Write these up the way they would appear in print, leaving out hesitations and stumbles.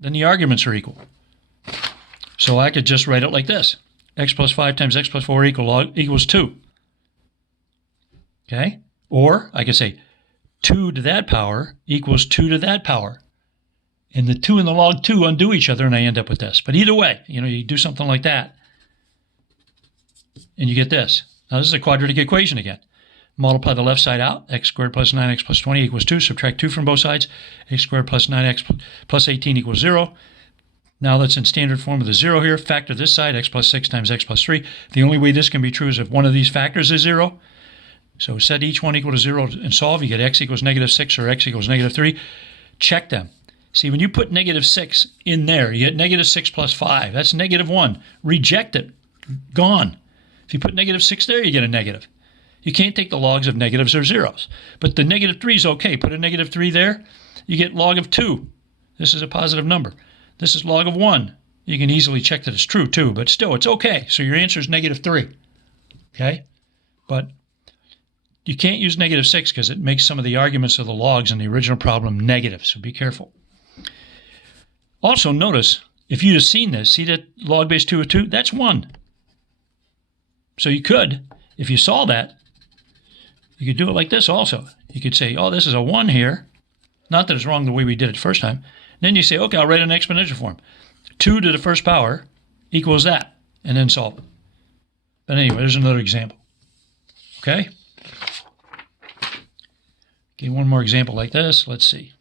then the arguments are equal. So I could just write it like this. X plus 5 times x plus 4 equals 2. Okay? Or I could say 2 to that power equals 2 to that power. And the 2 and the log 2 undo each other, and I end up with this. But either way, you do something like that, and you get this. Now, this is a quadratic equation again. Multiply the left side out. X squared plus 9x plus 20 equals 2. Subtract 2 from both sides. X squared plus 9x plus 18 equals 0. Now that's in standard form with a 0 here. Factor this side, x plus 6 times x plus 3. The only way this can be true is if one of these factors is 0. So set each one equal to 0 and solve. You get x equals negative 6 or x equals negative 3. Check them. See, when you put negative 6 in there, you get negative 6 plus 5. That's negative 1. Reject it. Gone. If you put negative 6 there, you get a negative. You can't take the logs of negatives or zeros. But the negative 3 is okay. Put a negative 3 there, you get log of 2. This is a positive number. This is log of 1. You can easily check that it's true too, but still, it's okay. So your answer is negative 3. Okay? But you can't use negative 6 because it makes some of the arguments of the logs in the original problem negative, so be careful. Also, notice, if you'd have seen this, see that log base 2 of 2? That's 1. So you could, if you saw that, you could do it like this also. You could say, oh, this is a 1 here. Not that it's wrong the way we did it first time. Then you say, okay, I'll write an exponential form. 2 to the first power equals that, and then solve it. But anyway, there's another example. Okay? Okay, one more example like this. Let's see.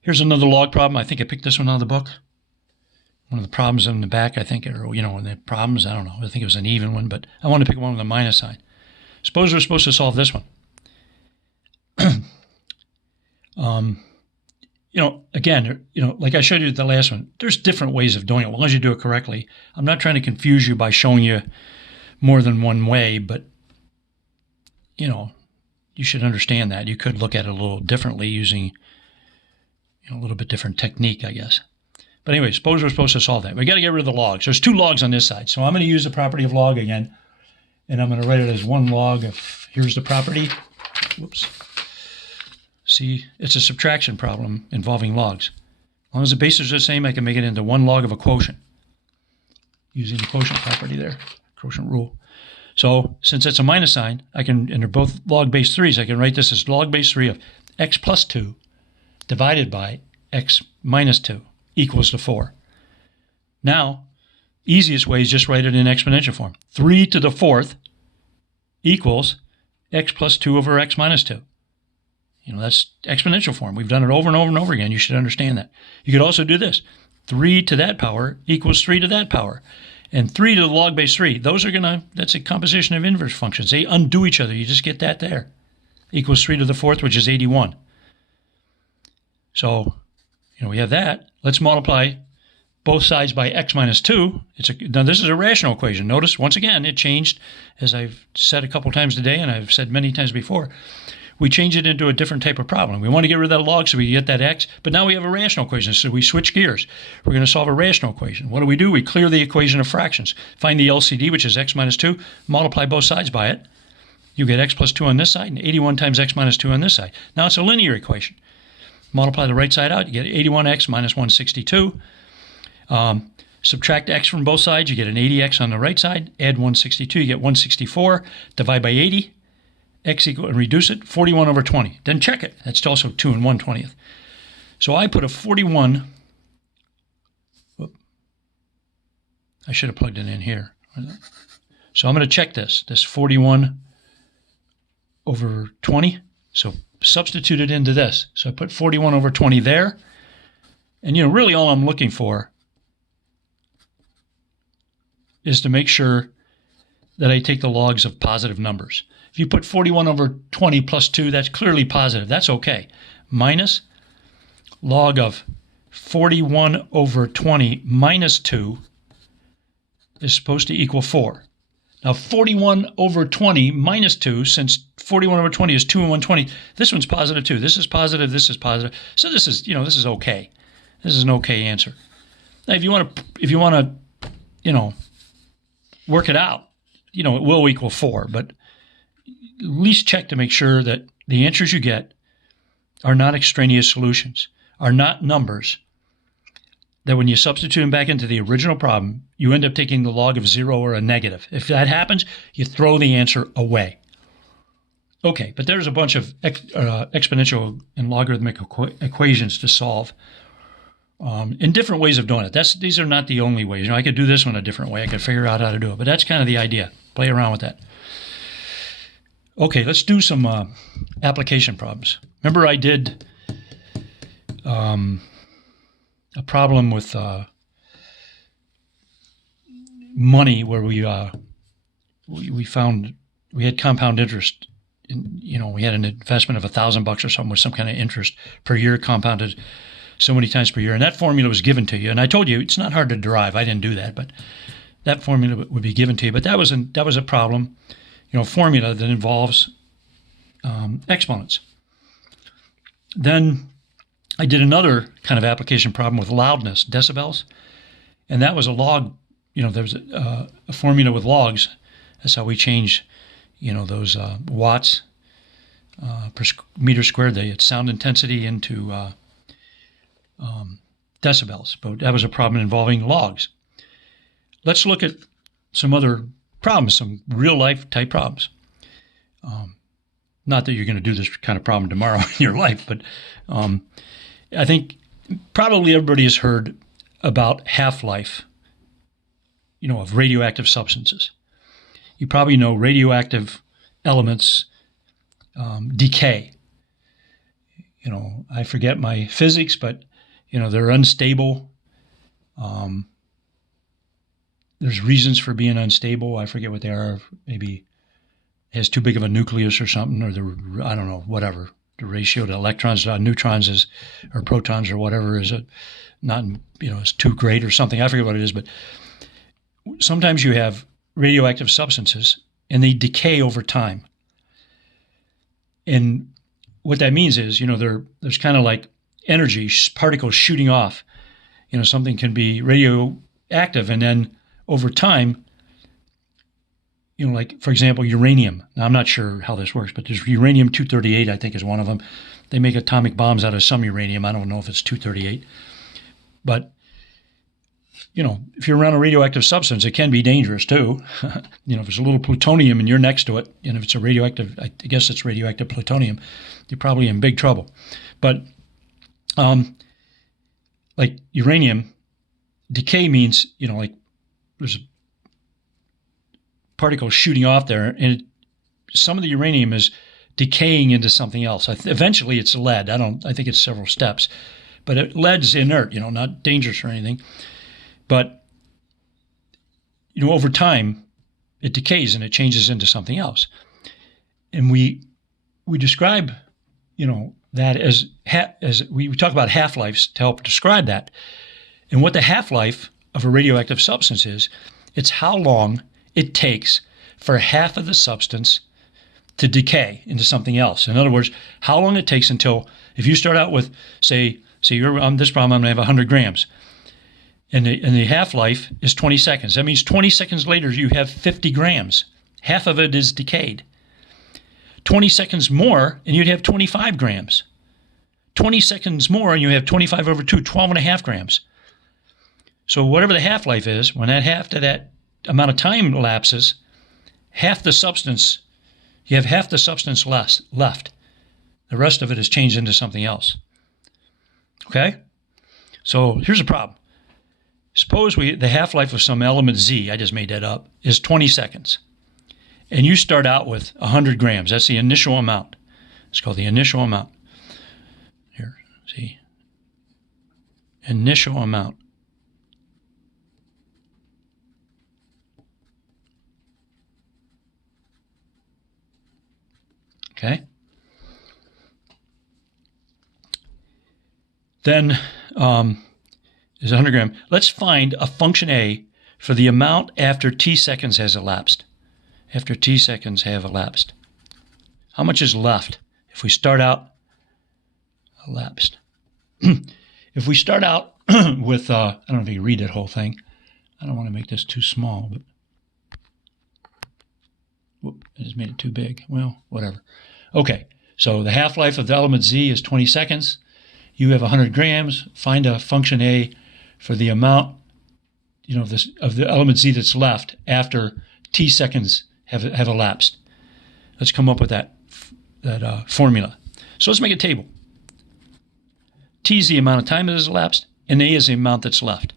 Here's another log problem. I think I picked this one out of the book. One of the problems in the back, I think, or, the problems, I don't know. I think it was an even one, but I want to pick one with a minus sign. Suppose we're supposed to solve this one. Again, like I showed you at the last one, there's different ways of doing it, as long as you do it correctly. I'm not trying to confuse you by showing you more than one way, but, you should understand that. You could look at it a little differently using a little bit different technique, I guess. But anyway, suppose we're supposed to solve that. We got to get rid of the logs. There's 2 logs on this side. So I'm going to use the property of log again, and I'm going to write it as 1 log of, here's the property. Whoops. See, it's a subtraction problem involving logs. As long as the bases are the same, I can make it into 1 log of a quotient using the quotient property there, quotient rule. So since it's a minus sign, and they're both log base 3s, I can write this as log base 3 of x plus 2 divided by x minus 2 equals to 4. Now, easiest way is just write it in exponential form. 3 to the 4th equals x plus 2 over x minus 2. That's exponential form. We've done it over and over and over again. You should understand that. You could also do this. 3 to that power equals 3 to that power. And 3 to the log base 3. That's a composition of inverse functions. They undo each other. You just get that there. Equals 3 to the 4th, which is 81. So, we have that. Let's multiply both sides by x minus 2. Now, this is a rational equation. Notice, once again, it changed, as I've said a couple times today, and I've said many times before. We change it into a different type of problem. We want to get rid of that log so we get that x, but now we have a rational equation, so we switch gears. We're going to solve a rational equation. What do? We clear the equation of fractions. Find the LCD, which is x minus 2, multiply both sides by it. You get x plus 2 on this side, and 81 times x minus 2 on this side. Now it's a linear equation. Multiply the right side out, you get 81x minus 162. Subtract x from both sides, you get an 80x on the right side. Add 162, you get 164. Divide by 80. X equal, and reduce it, 41 over 20. Then check it. That's also 2 and 1/20. So I put a 41. I should have plugged it in here. So I'm going to check this 41 over 20. So substitute it into this. So I put 41 over 20 there. And, really all I'm looking for is to make sure that I take the logs of positive numbers. If you put 41 over 20 plus 2, that's clearly positive. That's okay. Minus log of 41 over 20 minus 2 is supposed to equal 4. Now, 41 over 20 minus 2, since 41 over 20 is 2 and 1/20, this one's positive too. This is positive, this is positive. So this is, this is okay. This is an okay answer. Now, if you want to, work it out, it will equal 4, but at least check to make sure that the answers you get are not extraneous solutions, are not numbers that when you substitute them back into the original problem, you end up taking the log of 0 or a negative. If that happens, you throw the answer away. Okay, but there's a bunch of exponential and logarithmic equations to solve in different ways of doing it. These are not the only ways. I could do this one a different way. I could figure out how to do it, but that's kind of the idea. Play around with that. Okay, let's do some application problems. Remember I did a problem with money where we found we had compound interest. We had an investment of $1,000 or something with some kind of interest per year compounded so many times per year, and that formula was given to you. And I told you it's not hard to derive. I didn't do that, but that formula would be given to you. But that was a problem, formula that involves exponents. Then I did another kind of application problem with loudness, decibels, and that was a log. There was a formula with logs. That's how we change, those watts per meter squared, the sound intensity into decibels. But that was a problem involving logs. Let's look at some other problems, some real life type problems. Not that you're going to do this kind of problem tomorrow in your life, but I think probably everybody has heard about half-life, of radioactive substances. You probably know radioactive elements decay. I forget my physics, but, they're unstable. There's reasons for being unstable. I forget what they are. Maybe it has too big of a nucleus or something, or I don't know, whatever. The ratio to electrons to neutrons or protons or whatever is not, is too great or something. I forget what it is, but sometimes you have radioactive substances and they decay over time. And what that means is, there's kind of like energy particles shooting off. Something can be radioactive and then over time, like, for example, uranium. Now, I'm not sure how this works, but there's uranium-238, I think, is one of them. They make atomic bombs out of some uranium. I don't know if it's 238. But, if you're around a radioactive substance, it can be dangerous, too. If there's a little plutonium and you're next to it, and if it's a radioactive, I guess it's radioactive plutonium, you're probably in big trouble. But, like uranium, decay means, like there's particles shooting off there, and some of the uranium is decaying into something else. Eventually, it's lead. I think it's several steps, but lead's inert. Not dangerous or anything. But over time, it decays and it changes into something else. And we describe, that as we talk about half-lives to help describe that. And what the half-life of a radioactive substance is, it's how long it takes for half of the substance to decay into something else. In other words, how long it takes until, if you start out with, say you're on this problem, I'm going to have 100 grams, and the half-life is 20 seconds. That means 20 seconds later, you have 50 grams. Half of it is decayed. 20 seconds more, and you'd have 25 grams. 20 seconds more, and you have 25 over 2, 12 and a half grams. So whatever the half-life is, when that amount of time elapses, half the substance, you have half the substance left. The rest of it is changed into something else. Okay? So here's a problem. Suppose the half-life of some element Z, I just made that up, is 20 seconds. And you start out with 100 grams. That's the initial amount. It's called the initial amount. Here, see? Initial amount. Okay? Then is 100 grams. Let's find a function A for the amount after t seconds has elapsed. After t seconds have elapsed. How much is left? If we start out, elapsed. If we start out with, I don't know if you can read that whole thing. I don't want to make this too small, but whoop, I just made it too big. Well, whatever. Okay, so the half-life of the element Z is 20 seconds, you have 100 grams, find a function A for the amount, of the element Z that's left after t seconds have elapsed. Let's come up with that formula. So let's make a table. T is the amount of time that has elapsed, and A is the amount that's left.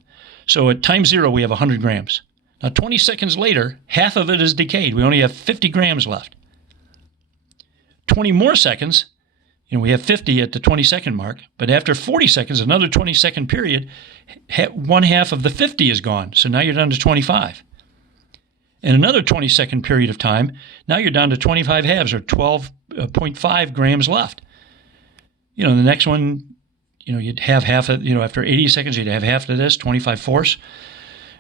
So at time 0, we have 100 grams. Now 20 seconds later, half of it is decayed. We only have 50 grams left. 20 more seconds, we have 50 at the 20-second mark, but after 40 seconds, another 20-second period, one half of the 50 is gone. So now you're down to 25. And another 20-second period of time, now you're down to 25 halves, or 12.5 grams left. The next one, you'd have half of, after 80 seconds, you'd have half of this, 25 fourths,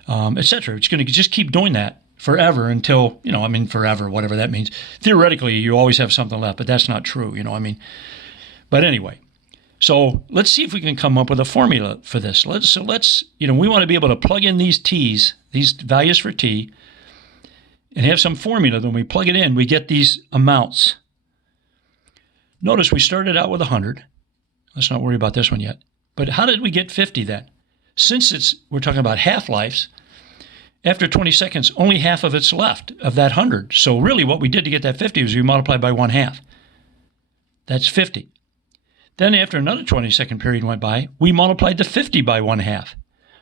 etc. It's going to just keep doing that forever until, forever, whatever that means. Theoretically, you always have something left, but that's not true, But anyway, so let's see if we can come up with a formula for this. Let's we want to be able to plug in these t's, these values for t, and have some formula. Then we plug it in, we get these amounts. Notice we started out with 100. Let's not worry about this one yet. But how did we get 50 then? Since we're talking about half-lives, after 20 seconds, only half of it's left of that 100. So really what we did to get that 50 was we multiplied by 1/2. That's 50. Then after another 20-second period went by, we multiplied the 50 by 1/2.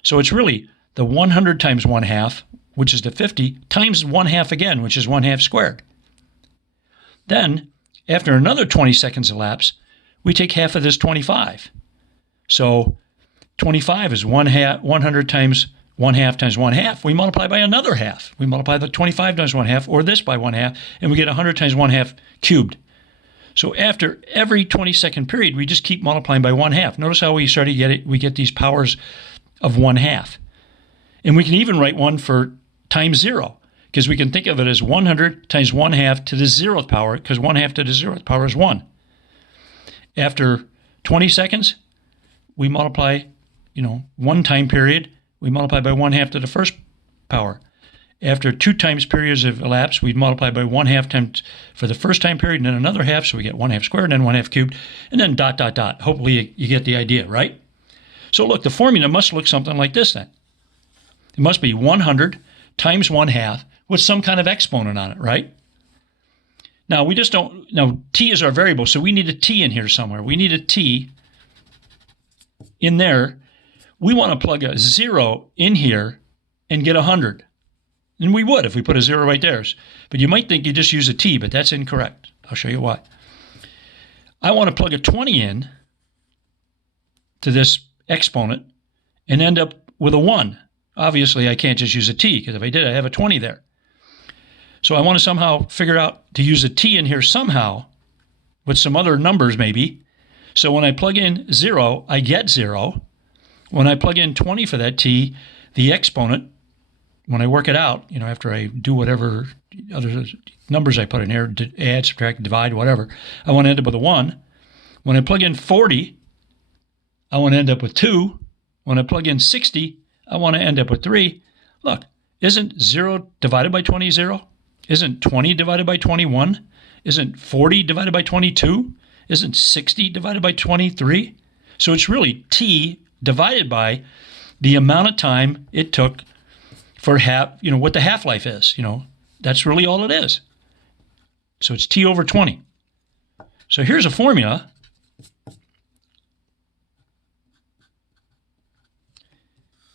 So it's really the 100 times 1/2, which is the 50, times 1/2 again, which is 1/2 squared. Then, after another 20 seconds elapse, we take half of this 25. So 25 is 100 times 1/2 times 1/2. We multiply by another half. We multiply the 25 times 1/2, or this by 1/2, and we get 100 times 1/2 cubed. So after every 20-second period, we just keep multiplying by 1/2. Notice how we start to get it. We get these powers of 1/2. And we can even write one for times 0, because we can think of it as 100 times 1/2 to the 0th power, because 1/2 to the 0th power is 1. After 20 seconds, we multiply, one time period, we multiply by 1/2 to the first power. After 2 times periods have elapsed, we'd multiply by 1/2 times for the first time period, and then another half, so we get 1/2 squared, and then 1/2 cubed, and then ... Hopefully you get the idea, right? So look, the formula must look something like this then. It must be 100 times 1/2 with some kind of exponent on it, right? Now, we just don't, t is our variable, so we need a t in here somewhere. We need a t in there. We want to plug a 0 in here and get 100. And we would if we put a 0 right there. But you might think you just use a t, but that's incorrect. I'll show you why. I want to plug a 20 in to this exponent and end up with a 1. Obviously, I can't just use a t, because if I did, I have a 20 there. So I want to somehow figure out to use a t in here somehow with some other numbers maybe. So when I plug in 0, I get 0. When I plug in 20 for that t, the exponent, when I work it out, after I do whatever other numbers I put in here, add, subtract, divide, whatever, I want to end up with a 1. When I plug in 40, I want to end up with 2. When I plug in 60, I want to end up with 3. Look, isn't 0 divided by 20 0? Isn't 20 divided by 21? Isn't 40 divided by 22? Isn't 60 divided by 23? So it's really t divided by the amount of time it took for what the half-life is. That's really all it is. So it's t over 20. So here's a formula.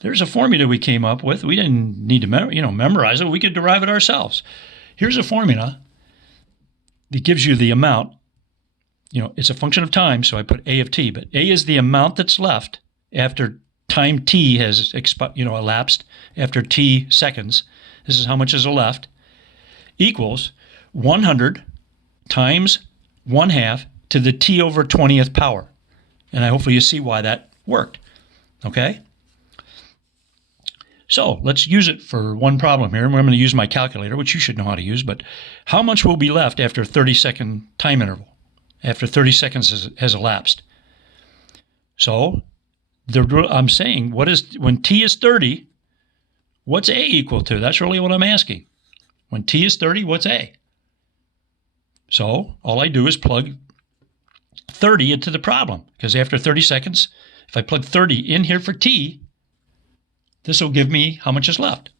There's a formula we came up with. We didn't need to memorize it. We could derive it ourselves. Here's a formula that gives you the amount. It's a function of time, so I put a of t. But a is the amount that's left after time t has elapsed, after t seconds. This is how much is left, equals 100 times 1/2 to the t over 20th power. And hopefully you see why that worked. Okay? So let's use it for one problem here. I'm going to use my calculator, which you should know how to use. But how much will be left after a 30-second time interval, after 30 seconds has elapsed? So I'm saying, when t is 30, what's a equal to? That's really what I'm asking. When t is 30, what's a? So all I do is plug 30 into the problem, because after 30 seconds, if I plug 30 in here for t, this will give me how much is left.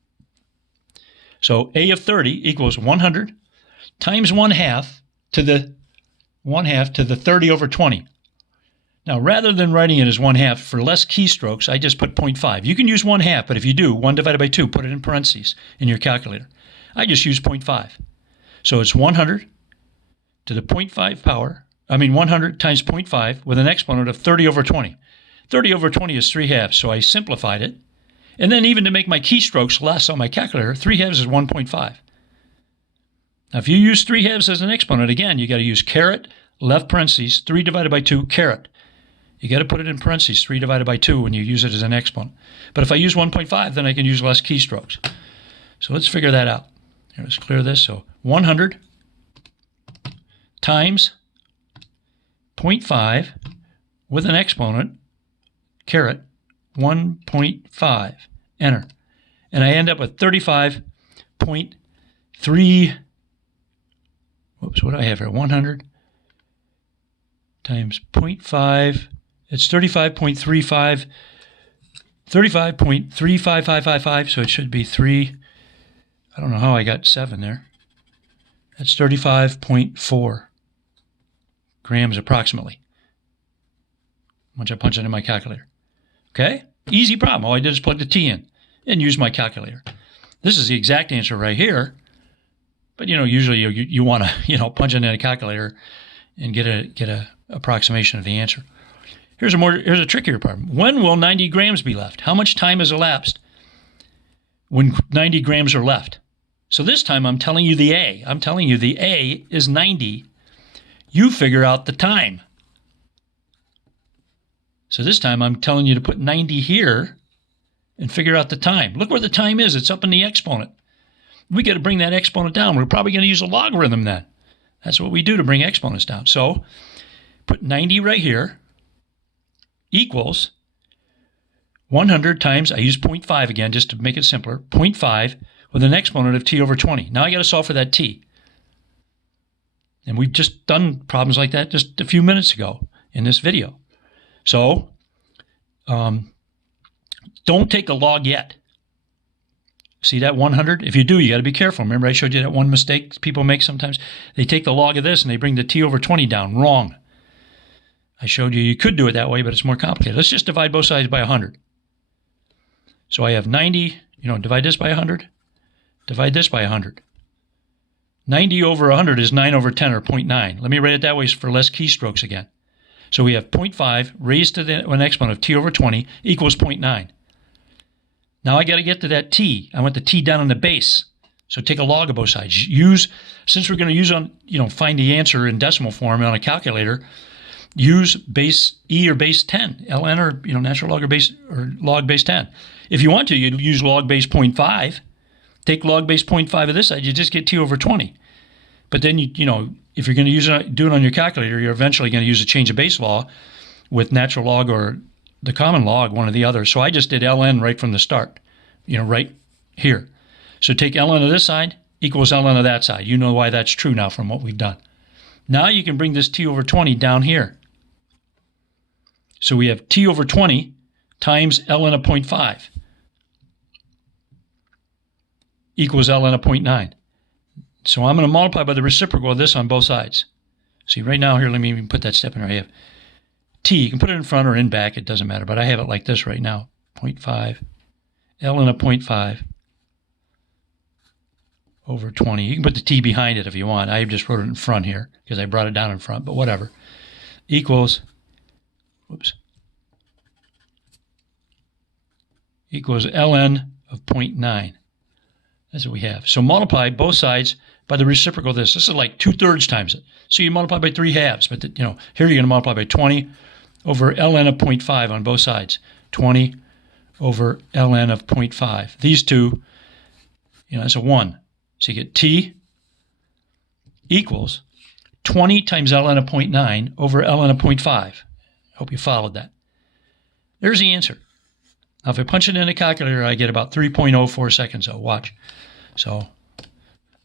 So a of 30 equals 100 times 1/2 to the 1/2 to the 30 over 20. Now, rather than writing it as 1/2 for less keystrokes, I just put 0.5. You can use 1/2, but if you do, 1 divided by 2, put it in parentheses in your calculator. I just use 0.5. So it's 100 to the 0.5 power, 100 times 0.5 with an exponent of 30 over 20. 30 over 20 is 3/2, so I simplified it. And then even to make my keystrokes less on my calculator, 3/2 is 1.5. Now, if you use 3/2 as an exponent, again, you got to use caret, left parentheses, 3 divided by 2, caret. You got to put it in parentheses, 3 divided by 2, when you use it as an exponent. But if I use 1.5, then I can use less keystrokes. So let's figure that out. Here, let's clear this. So 100 times 0.5 with an exponent, caret, 1.5, enter. And I end up with 35.3, whoops, what do I have here? 100 times 0.5, it's 35.35555, so it should be 3, I don't know how I got 7 there. That's 35.4 grams approximately once I punch it in my calculator. Okay? Easy problem. All I did is plug the t in and use my calculator. This is the exact answer right here. But, usually you want to, punch it in a calculator and get a approximation of the answer. Here's a trickier problem. When will 90 grams be left? How much time has elapsed when 90 grams are left? So this time I'm telling you the A. I'm telling you the A is 90. You figure out the time. So this time I'm telling you to put 90 here and figure out the time. Look where the time is. It's up in the exponent. We got to bring that exponent down. We're probably going to use a logarithm then. That's what we do to bring exponents down. So put 90 right here equals 100 times, I use 0.5 again just to make it simpler, 0.5 with an exponent of t over 20. Now I got to solve for that t. And we've just done problems like that just a few minutes ago in this video. So don't take a log yet. See that 100? If you do, you got to be careful. Remember I showed you that one mistake people make sometimes? They take the log of this and they bring the t over 20 down. Wrong. I showed you could do it that way, but it's more complicated. Let's just divide both sides by 100. So I have 90, divide this by 100, divide this by 100. 90 over 100 is 9 over 10, or 0.9. Let me write it that way for less keystrokes again. So we have 0.5 raised to an exponent of t over 20 equals 0.9. Now I got to get to that t. I want the t down on the base. So take a log of both sides. Since we're going to use find the answer in decimal form on a calculator, use base e or base 10, ln or natural log or log base 10. If you want to, you'd use log base 0.5. Take log base 0.5 of this side, you just get t over 20. But then if you're going to do it on your calculator, you're eventually going to use a change of base law with natural log or the common log, one or the other. So I just did ln right from the start, right here. So take ln of this side equals ln of that side. You know why that's true now from what we've done. Now you can bring this t over 20 down here. So we have t over 20 times ln of 0.5 equals ln of 0.9. So I'm going to multiply by the reciprocal of this on both sides. See, right now here, let me even put that step in right. I have t. You can put it in front or in back. It doesn't matter. But I have it like this right now. 0.5, ln of 0.5 over 20. You can put the t behind it if you want. I just wrote it in front here because I brought it down in front, but whatever. Equals, equals ln of 0.9. That's what we have. So multiply both sides by the reciprocal of this. This is like 2/3 times it. So you multiply by 3/2. But here you're going to multiply by 20 over ln of 0.5 on both sides. 20 over ln of 0.5. These two, that's a 1. So you get t equals 20 times ln of 0.9 over ln of 0.5. Hope you followed that. There's the answer. Now, if I punch it in a calculator, I get about 3.04 seconds. So watch. So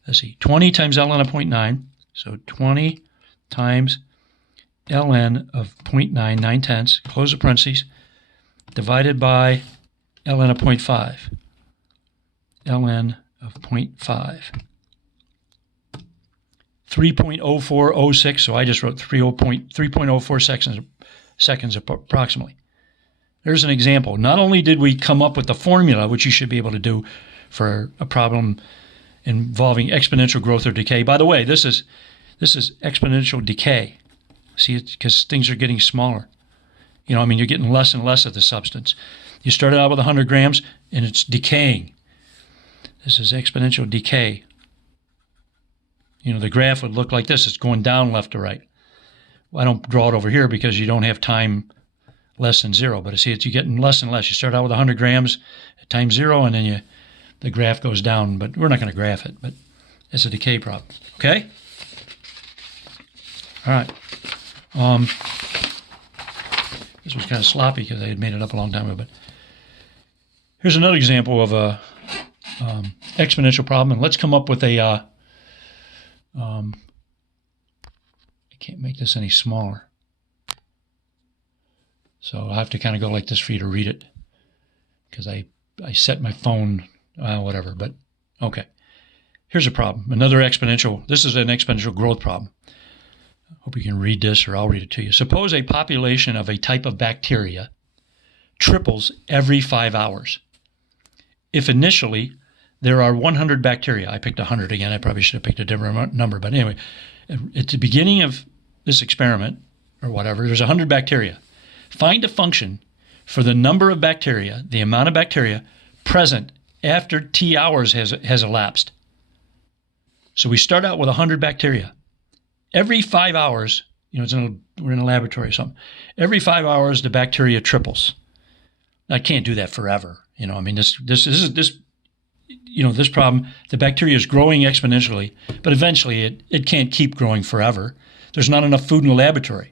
let's see. 20 times ln of 0.9. So 20 times ln of 0.99, close the parentheses, divided by ln of 0.5. ln of 0.5. 3.0406, so I just wrote 3.04 seconds approximately. There's an example. Not only did we come up with the formula, which you should be able to do for a problem involving exponential growth or decay. By the way, this is exponential decay. See, because things are getting smaller. You know, I mean, you're getting less and less of the substance. You started out with 100 grams, and it's decaying. This is exponential decay. You know, the graph would look like this. It's going down left to right. Well, I don't draw it over here because you don't have time less than zero. But see, you're getting less and less. You start out with 100 grams at time zero, and then the graph goes down. But we're not going to graph it. But it's a decay problem. Okay? All right. This was kind of sloppy because I had made it up a long time ago. But here's another example of a exponential problem. And let's come up with a... I can't make this any smaller. So I'll have to kind of go like this for you to read it. Because I set my phone, whatever. But, okay. Here's a problem. Another exponential. This is an exponential growth problem. Hope you can read this, or I'll read it to you. Suppose a population of a type of bacteria triples every 5 hours. If initially there are 100 bacteria, I picked 100 again. I probably should have picked a different number. But anyway, at the beginning of this experiment, or whatever, there's 100 bacteria. Find a function for the number of bacteria, the amount of bacteria present after T hours has elapsed. So we start out with 100 bacteria. Every 5 hours, you know, we're in a laboratory or something. Every 5 hours, the bacteria triples. I can't do that forever. You know, I mean, this problem, the bacteria is growing exponentially, but eventually it can't keep growing forever. There's not enough food in the laboratory.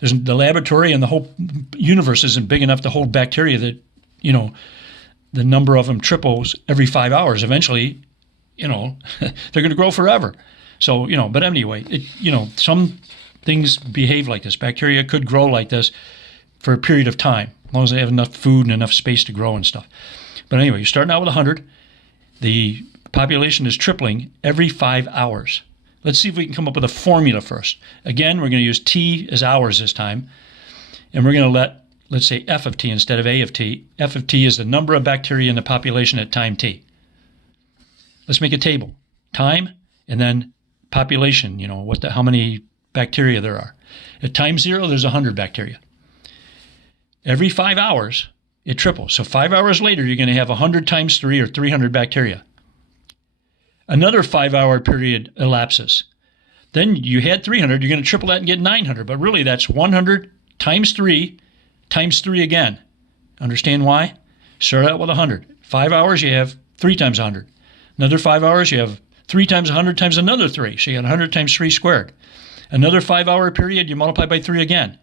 The laboratory and the whole universe isn't big enough to hold bacteria that, you know, the number of them triples every 5 hours. Eventually, you know, they're going to grow forever. So, you know, but anyway, some things behave like this. Bacteria could grow like this for a period of time, as long as they have enough food and enough space to grow and stuff. But anyway, you're starting out with 100. The population is tripling every 5 hours. Let's see if we can come up with a formula first. Again, we're going to use T as hours this time. And we're going to let's say F of T instead of A of T. F of T is the number of bacteria in the population at time T. Let's make a table. Time, and then population, you know, how many bacteria there are. At time zero, there's 100 bacteria. Every 5 hours, it triples. So 5 hours later, you're going to have 100 times 3 or 300 bacteria. Another 5 hour period elapses. Then you had 300, you're going to triple that and get 900. But really, that's 100 times 3 again. Understand why? Start out with 100. 5 hours, you have 3 times 100. Another 5 hours, you have 3 times 100 times another 3. So you got 100 times 3 squared. Another 5 hour period, you multiply by 3 again.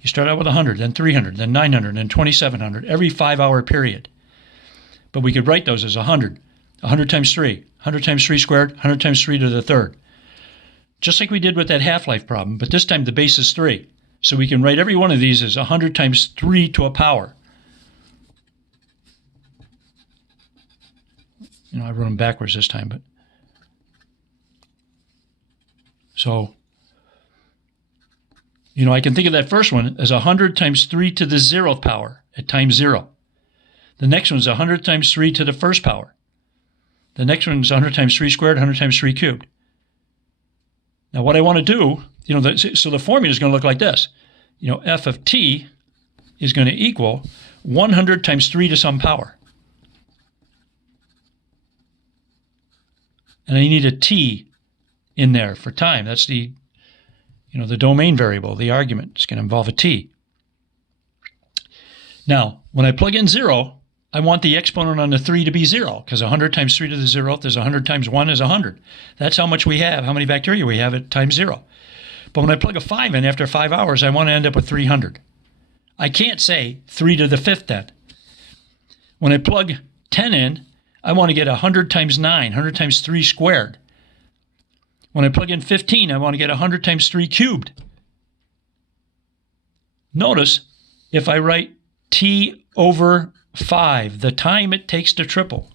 You start out with 100, then 300, then 900, then 2,700, every 5 hour period. But we could write those as 100. 100 times 3, 100 times 3 squared, 100 times 3 to the third. Just like we did with that half-life problem, but this time the base is 3. So we can write every one of these as 100 times 3 to a power. You know, I wrote them backwards this time, but... So, you know, I can think of that first one as 100 times 3 to the 0th power at time 0. The next one is 100 times 3 to the first power. The next one is 100 times 3 squared, 100 times 3 cubed. Now, what I want to do, you know, so the formula is going to look like this. You know, F of T is going to equal 100 times 3 to some power. And I need a T in there for time. That's the domain variable, the argument. It's going to involve a T. Now, when I plug in 0, I want the exponent on the 3 to be 0, because 100 times 3 to the 0th is 100 times 1 is 100. That's how much we have, how many bacteria we have at time 0. But when I plug a 5 in after 5 hours, I want to end up with 300. I can't say 3 to the 5th then. When I plug 10 in, I want to get 100 times 9, 100 times 3 squared. When I plug in 15, I want to get 100 times 3 cubed. Notice if I write t over 5, the time it takes to triple.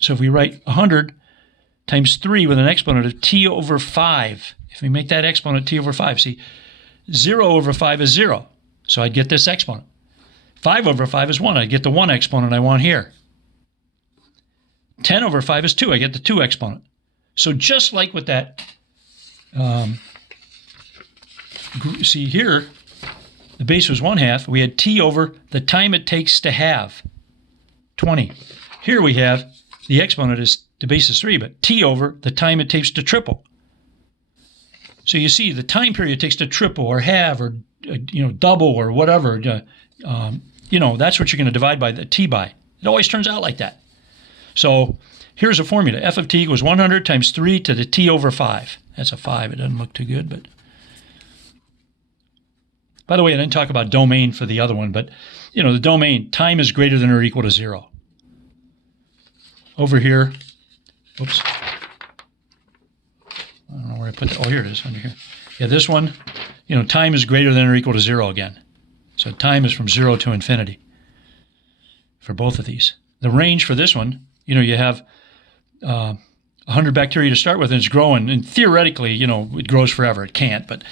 So if we write 100 times 3 with an exponent of t over 5, if we make that exponent t over 5, see, 0 over 5 is 0, so I'd get this exponent. 5 over 5 is 1, I'd get the 1 exponent I want here. 10 over 5 is 2, I get the 2 exponent. So just like with that, see here, the base was 1/2, we had t over the time it takes to have, 20. Here we have, the exponent is, the base is 3, but t over the time it takes to triple. So you see, the time period it takes to triple or have or double or whatever, that's what you're going to divide by the t by. It always turns out like that. So here's a formula. F of t equals 100 times 3 to the t over 5. That's a 5. It doesn't look too good, but... By the way, I didn't talk about domain for the other one, but, the domain, time is greater than or equal to 0. Over here, oops. I don't know where I put that. Oh, here it is, under here. Yeah, this one, time is greater than or equal to 0 again. So time is from 0 to infinity for both of these. The range for this one, you have 100 bacteria to start with, and it's growing. And theoretically, it grows forever. It can't, but,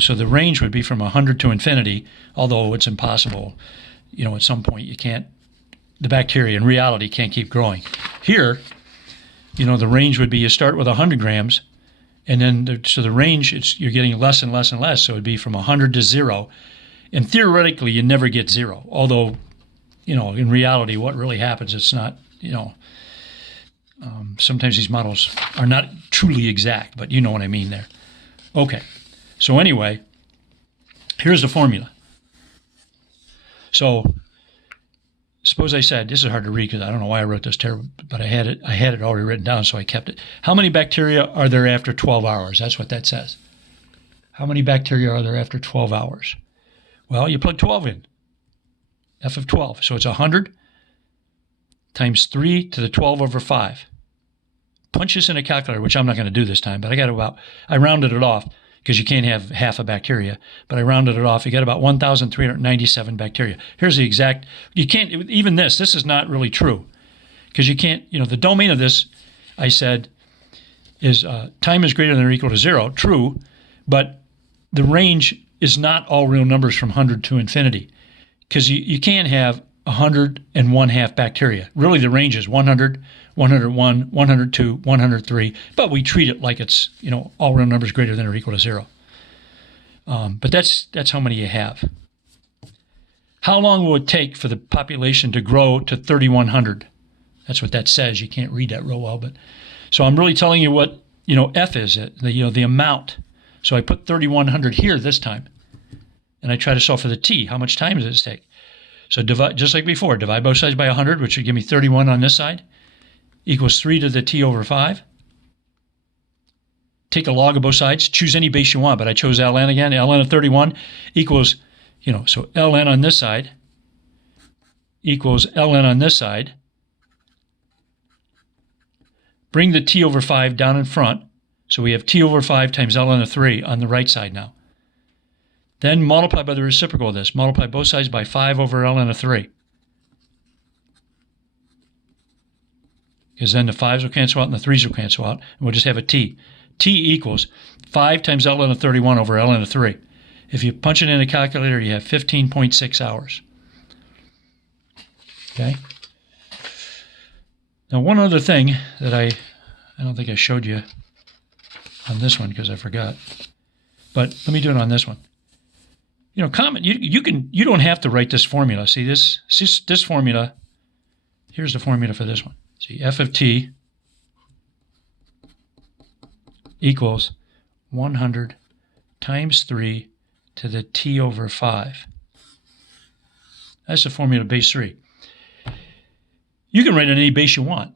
so the range would be from 100 to infinity, although it's impossible. At some point you can't, the bacteria in reality can't keep growing. Here, the range would be you start with 100 grams, and then, so the range, you're getting less and less and less, so it would be from 100 to 0. And theoretically, you never get 0, although, in reality, what really happens, it's not, sometimes these models are not truly exact, but you know what I mean there. Okay, so anyway, here's the formula. So suppose I said, this is hard to read because I don't know why I wrote this terrible, but I had it already written down, so I kept it. How many bacteria are there after 12 hours? That's what that says. How many bacteria are there after 12 hours? Well, you plug 12 in. F of 12. So it's 100 times 3 to the 12 over 5. Punch this in a calculator, which I'm not going to do this time, but I rounded it off because you can't have half a bacteria, but I rounded it off. You got about 1,397 bacteria. Here's the exact, you can't, even this is not really true because you can't, the domain of this, I said, is time is greater than or equal to 0, true, but the range is not all real numbers from 100 to infinity because you can't have 100 and 1/2 bacteria. Really, the range is 100, 101, 102, 103, but we treat it like it's, all real numbers greater than or equal to 0. But that's how many you have. How long will it take for the population to grow to 3,100? That's what that says. You can't read that real well, but so I'm really telling you what, F is, the amount. So I put 3,100 here this time, and I try to solve for the t. How much time does this take? So divide, just like before, divide both sides by 100, which would give me 31 on this side, equals 3 to the t over 5. Take a log of both sides. Choose any base you want, but I chose ln again. ln of 31 equals, so ln on this side equals ln on this side. Bring the t over 5 down in front. So we have t over 5 times ln of 3 on the right side now. Then multiply by the reciprocal of this. Multiply both sides by 5 over ln of 3. Because then the 5s will cancel out and the 3s will cancel out, and we'll just have a t. T equals 5 times ln of 31 over ln of 3. If you punch it in a calculator, you have 15.6 hours. Okay? Now, one other thing that I don't think I showed you on this one because I forgot, but let me do it on this one. You don't have to write this formula. See this formula. Here's the formula for this one. See, F of t equals 100 times 3 to the t over 5. That's the formula of base 3. You can write it in any base you want.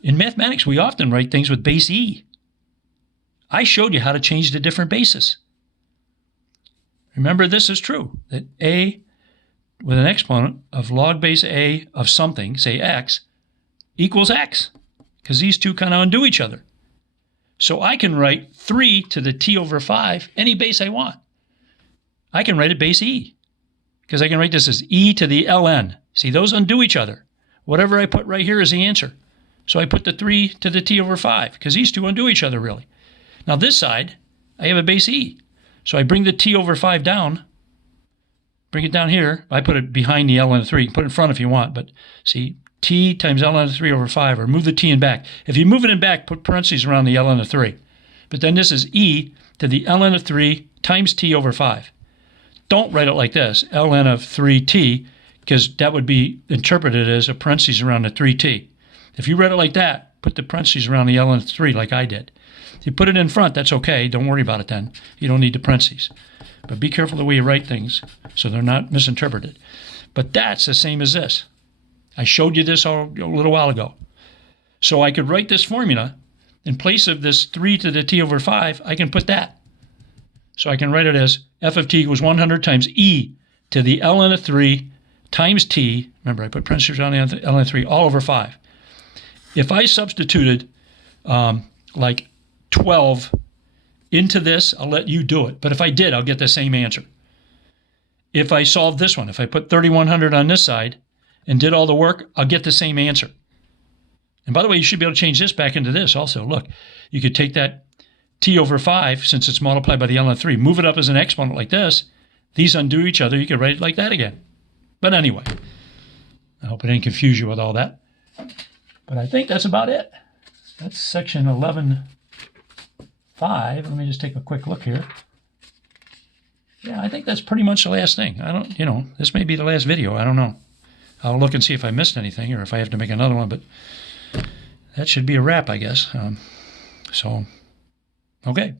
In mathematics, we often write things with base e. I showed you how to change the different bases. Remember, this is true, that a with an exponent of log base a of something, say x, equals x, because these two kind of undo each other. So I can write 3 to the t over 5, any base I want. I can write it base e, because I can write this as e to the ln. See, those undo each other. Whatever I put right here is the answer. So I put the 3 to the t over 5, because these two undo each other, really. Now this side, I have a base e. So I bring the t over 5 down, bring it down here. I put it behind the ln of 3. You can put it in front if you want, but see, t times ln of 3 over 5, or move the t in back. If you move it in back, put parentheses around the ln of 3. But then this is e to the ln of 3 times t over 5. Don't write it like this, ln of 3t, because that would be interpreted as a parentheses around the 3t. If you read it like that, put the parentheses around the ln of 3 like I did. If you put it in front, that's okay. Don't worry about it then. You don't need the parentheses. But be careful the way you write things so they're not misinterpreted. But that's the same as this. I showed you this a little while ago. So I could write this formula. In place of this 3 to the t over 5, I can put that. So I can write it as f of t equals 100 times e to the ln of 3 times t. Remember, I put parentheses on the ln of 3 all over 5. If I substituted like 12 into this, I'll let you do it. But if I did, I'll get the same answer. If I solve this one, if I put 3100 on this side and did all the work, I'll get the same answer. And by the way, you should be able to change this back into this also. Look, you could take that t over 5, since it's multiplied by the ln of 3, move it up as an exponent like this. These undo each other. You could write it like that again. But anyway, I hope it didn't confuse you with all that. But I think that's about it. That's section 11.5. Let me just take a quick look here. Yeah, I think that's pretty much the last thing. I don't, this may be the last video. I don't know. I'll look and see if I missed anything or if I have to make another one, but that should be a wrap, I guess. Okay.